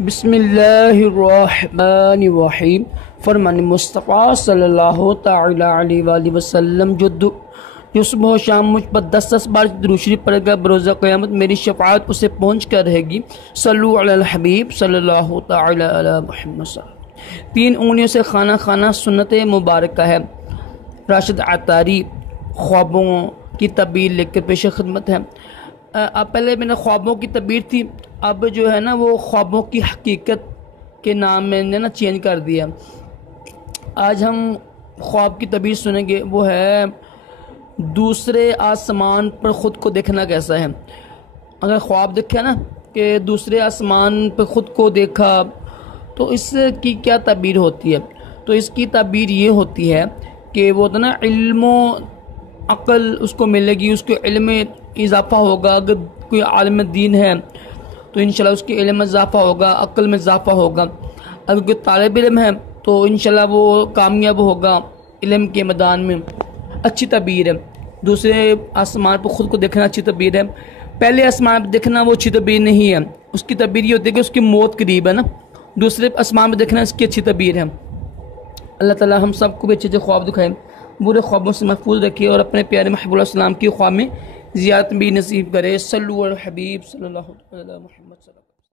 बिस्मिल्लाहिर्रहमानिर्रहीम। फरमान मुस्तफ़ा सल्लल्लाहु तआला अलैहि वसल्लम जो सुबह शाम मुझ पर 10-10 बार दुरूद शरीफ पढ़ेगा बरोज़ा क़यामत मेरी शफ़ाअत उसे पहुँच कर रहेगी। सल्लु अलल हबीब सल्लल्लाहु तआला अला मुहम्मद सल्लल्लाहु। 3 उंगलियों से खाना खाना सुन्नत मुबारक है। राशिद अतारी ख्वाबों की तबीर लेकर पेश खिदमत है। अब पहले मैंने ख्वाबों की तबीर थी, अब जो है ना वो ख्वाबों की हकीकत के नाम मैंने ना चेंज कर दिया। आज हम ख्वाब की तबीर सुनेंगे, वो है दूसरे आसमान पर ख़ुद को देखना कैसा है। अगर ख्वाब देखा ना कि दूसरे आसमान पर ख़ुद को देखा तो इसकी क्या तबीर होती है। तो इसकी तबीर ये होती है कि वो तो ना इल्मो अक़ल उसको मिलेगी, उसके इल्म में इजाफ़ा होगा। अगर कोई आलिम दीन है तो इंशाल्लाह उसके इल्म में इजाफ़ा होगा, अक़ल में इजाफ़ा होगा। अगर कोई तालिब इल्म है तो इंशाल्लाह वो कामयाब होगा इल्म के मैदान में। अच्छी तबीर है। दूसरे आसमान पर ख़ुद को देखना अच्छी तबीर है। पहले आसमान पर देखना वो अच्छी तबीर नहीं है। उसकी तबीर ये होती है कि उसकी मौत करीब है ना। दूसरे आसमान पर देखना इसकी अच्छी तबीर है। अल्लाह ताला हम सबको भी अच्छे अच्छे ख्वाब दिखाए, बुरे ख्वाबों से महफूज रखे और अपने प्यारे महबूब सल्लल्लाहु अलैहि वसल्लम की ख्वाब में ज़ियारत भी नसीब करे। सल्लु अला हबीब सल्लल्लाहु अलैहि वसल्लम।